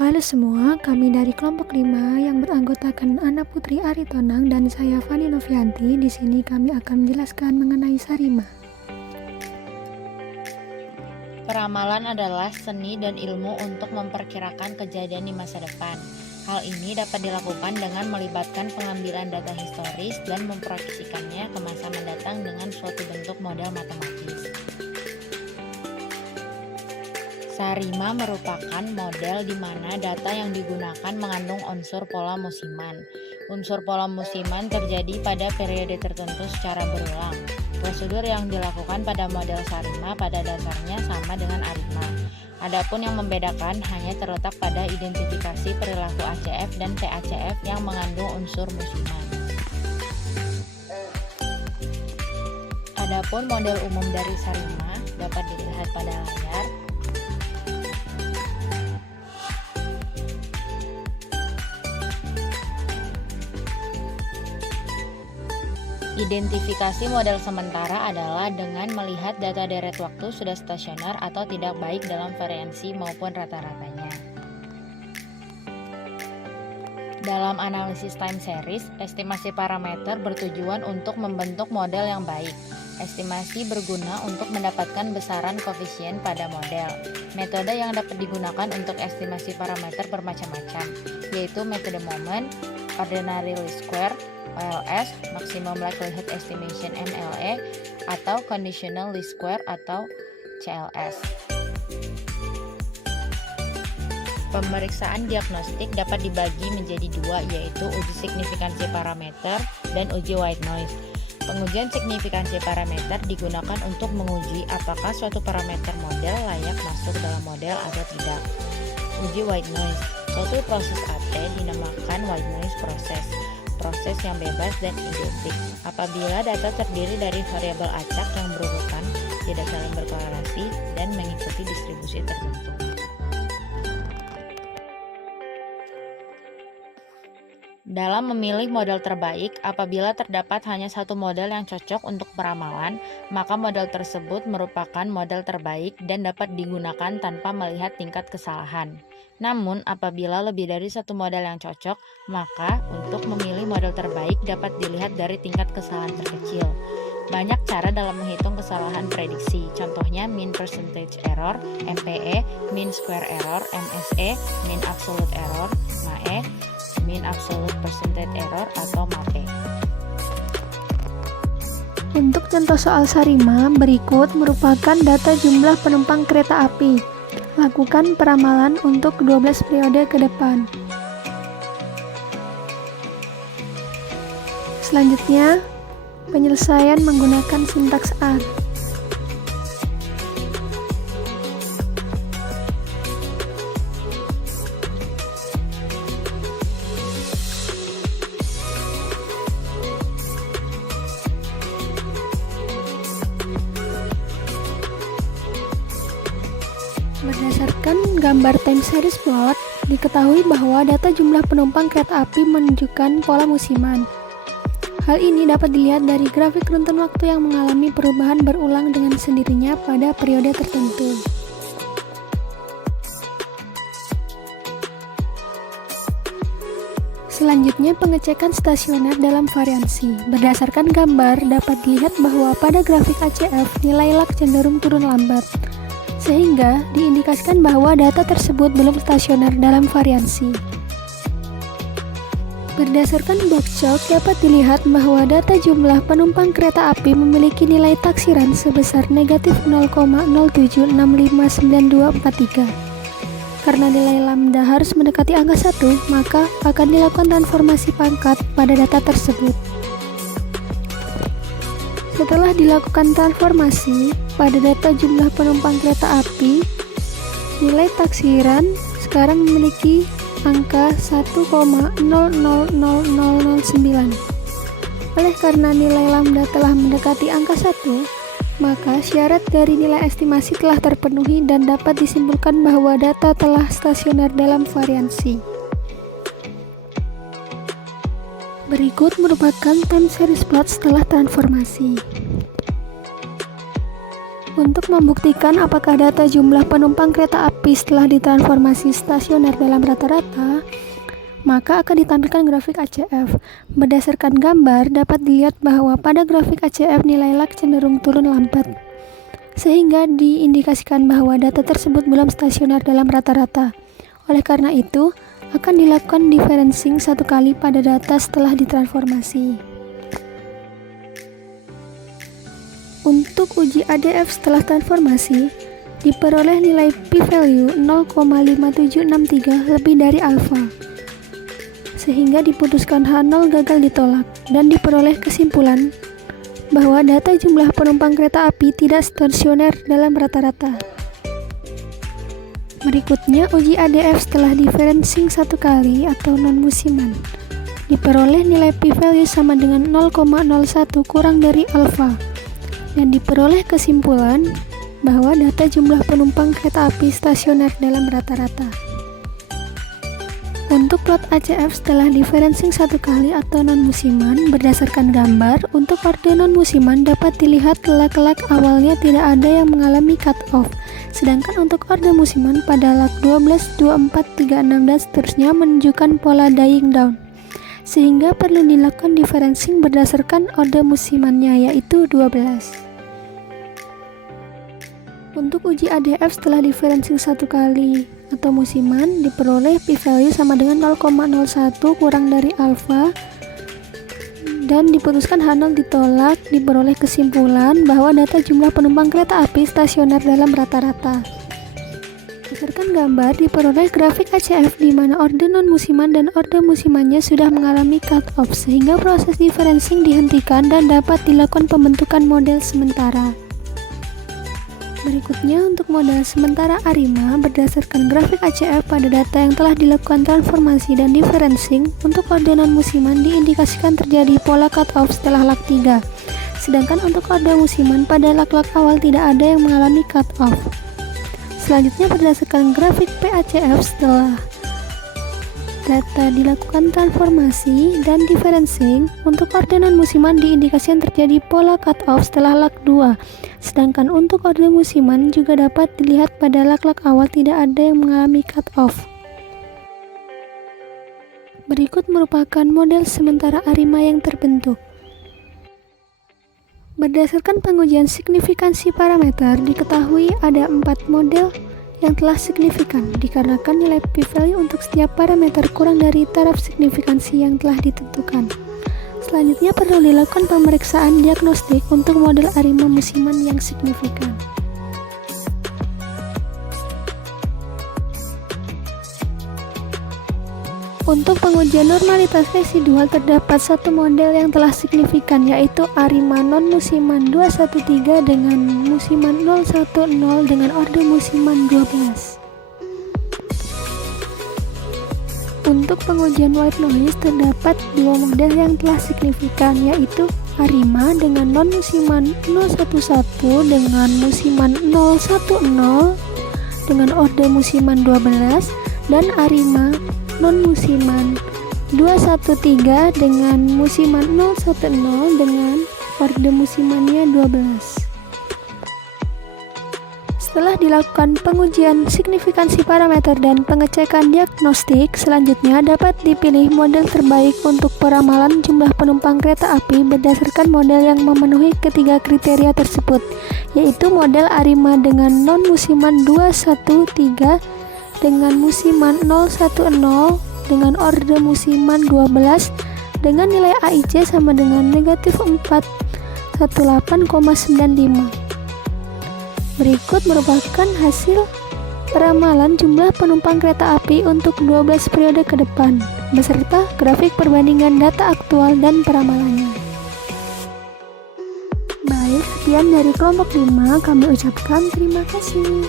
Halo semua, kami dari kelompok 5 yang beranggotakan Ana Putri Aritonang dan saya Fani Novianti. Di sini kami akan menjelaskan mengenai Sarima. Peramalan adalah seni dan ilmu untuk memperkirakan kejadian di masa depan. Hal ini dapat dilakukan dengan melibatkan pengambilan data historis dan memproyeksikannya ke masa mendatang dengan suatu bentuk model matematis. Sarima merupakan model di mana data yang digunakan mengandung unsur pola musiman. Unsur pola musiman terjadi pada periode tertentu secara berulang. Prosedur yang dilakukan pada model Sarima pada dasarnya sama dengan aritma. Adapun yang membedakan hanya terletak pada identifikasi perilaku ACF dan PACF yang mengandung unsur musiman. Adapun model umum dari Sarima dapat dilihat pada layar. Identifikasi model sementara adalah dengan melihat data deret waktu sudah stasioner atau tidak baik dalam variansi maupun rata-ratanya. Dalam analisis time series, estimasi parameter bertujuan untuk membentuk model yang baik. Estimasi berguna untuk mendapatkan besaran koefisien pada model. Metode yang dapat digunakan untuk estimasi parameter bermacam-macam, yaitu metode moment, ordinary least square, OLS, Maximum Likelihood Estimation MLE, atau Conditional Least Square atau CLS. Pemeriksaan diagnostik dapat dibagi menjadi dua, yaitu uji signifikansi parameter dan uji white noise. Pengujian signifikansi parameter digunakan untuk menguji apakah suatu parameter model layak masuk dalam model atau tidak. Uji white noise, suatu proses AT dinamakan white noise process. Proses yang bebas dan identik apabila data terdiri dari variabel acak yang berurutan, tidak saling berkorelasi, dan mengikuti distribusi tertentu. Dalam memilih model terbaik, apabila terdapat hanya satu model yang cocok untuk peramalan, maka model tersebut merupakan model terbaik dan dapat digunakan tanpa melihat tingkat kesalahan. Namun, apabila lebih dari satu model yang cocok, maka untuk memilih model terbaik dapat dilihat dari tingkat kesalahan terkecil. Banyak cara dalam menghitung kesalahan prediksi, contohnya mean percentage error, MPE, mean square error, MSE, mean absolute error, MAE, mean absolute percentage error, atau MAPE. Untuk contoh soal Sarima, berikut merupakan data jumlah penumpang kereta api. Lakukan peramalan untuk 12 periode ke depan. Selanjutnya, penyelesaian menggunakan sintaks R. Berdasarkan gambar time series plot, diketahui bahwa data jumlah penumpang kereta api menunjukkan pola musiman. Hal ini dapat dilihat dari grafik runtun waktu yang mengalami perubahan berulang dengan sendirinya pada periode tertentu. Selanjutnya, pengecekan stasioner dalam variansi. Berdasarkan gambar, dapat dilihat bahwa pada grafik ACF, nilai lag cenderung turun lambat, sehingga diindikasikan bahwa data tersebut belum stasioner dalam variansi. Berdasarkan box chart dapat dilihat bahwa data jumlah penumpang kereta api memiliki nilai taksiran sebesar negatif 0,07659243. Karena nilai lambda harus mendekati angka 1, maka akan dilakukan transformasi pangkat pada data tersebut. Setelah dilakukan transformasi pada data jumlah penumpang kereta api, nilai taksiran sekarang memiliki angka 1,000009. Oleh karena nilai lambda telah mendekati angka 1, maka syarat dari nilai estimasi telah terpenuhi dan dapat disimpulkan bahwa data telah stasioner dalam variansi. Berikut merupakan time series plot setelah transformasi. Untuk membuktikan apakah data jumlah penumpang kereta api setelah ditransformasi stasioner dalam rata-rata, maka akan ditampilkan grafik ACF. Berdasarkan gambar, dapat dilihat bahwa pada grafik ACF nilai lag cenderung turun lambat, sehingga diindikasikan bahwa data tersebut belum stasioner dalam rata-rata. Oleh karena itu, akan dilakukan differencing satu kali pada data setelah ditransformasi. Untuk uji ADF setelah transformasi, diperoleh nilai p-value 0,5763 lebih dari alfa, sehingga diputuskan H0 gagal ditolak, dan diperoleh kesimpulan bahwa data jumlah penumpang kereta api tidak stasioner dalam rata-rata. Berikutnya, uji ADF setelah differencing satu kali atau non-musiman. Diperoleh nilai p-value sama dengan 0,01 kurang dari alfa, dan diperoleh kesimpulan bahwa data jumlah penumpang kereta api stasioner dalam rata-rata. Untuk plot ACF setelah differencing satu kali atau non-musiman berdasarkan gambar, untuk orde non-musiman dapat dilihat lag-lag awalnya tidak ada yang mengalami cut-off, sedangkan untuk orde musiman pada lag 12, 24, 36, dan seterusnya menunjukkan pola dying down, sehingga perlu dilakukan differencing berdasarkan orde musimannya, yaitu 12. Untuk uji ADF setelah differencing satu kali atau musiman, diperoleh p-value sama dengan 0,01 kurang dari alfa, dan diputuskan H0 ditolak, diperoleh kesimpulan bahwa data jumlah penumpang kereta api stasioner dalam rata-rata. Berdasarkan gambar, diperoleh grafik ACF di mana orde non-musiman dan orde musimannya sudah mengalami cut-off, sehingga proses differencing dihentikan dan dapat dilakukan pembentukan model sementara. Berikutnya, untuk model sementara ARIMA berdasarkan grafik ACF pada data yang telah dilakukan transformasi dan differencing, untuk orde non-musiman diindikasikan terjadi pola cut-off setelah lag 3, sedangkan untuk orde musiman pada lag-lag awal tidak ada yang mengalami cut-off. Selanjutnya, berdasarkan grafik PACF setelah data dilakukan transformasi dan differencing, untuk orde non-musiman diindikasikan terjadi pola cut-off setelah lag 2, sedangkan untuk orde musiman juga dapat dilihat pada lag-lag awal tidak ada yang mengalami cut-off. Berikut merupakan model sementara ARIMA yang terbentuk. Berdasarkan pengujian signifikansi parameter, diketahui ada 4 model yang telah signifikan dikarenakan nilai p-value untuk setiap parameter kurang dari taraf signifikansi yang telah ditentukan. Selanjutnya perlu dilakukan pemeriksaan diagnostik untuk model ARIMA musiman yang signifikan. Untuk pengujian normalitas residual terdapat satu model yang telah signifikan, yaitu ARIMA non-musiman 213 dengan musiman 010 dengan orde musiman 12. Untuk pengujian white noise terdapat dua model yang telah signifikan, yaitu ARIMA dengan non-musiman 011 dengan musiman 010 dengan orde musiman 12, dan ARIMA non-musiman 213 dengan musiman 010 dengan orde musimannya 12. Setelah dilakukan pengujian signifikansi parameter dan pengecekan diagnostik, selanjutnya dapat dipilih model terbaik untuk peramalan jumlah penumpang kereta api berdasarkan model yang memenuhi ketiga kriteria tersebut, yaitu model ARIMA dengan non-musiman 213 dengan musiman 010 dengan orde musiman 12 dengan nilai AIC sama dengan negatif 418,95. Berikut merupakan hasil peramalan jumlah penumpang kereta api untuk 12 periode ke depan beserta grafik perbandingan data aktual dan peramalannya. Baik, sekian dari kelompok 5, kami ucapkan terima kasih.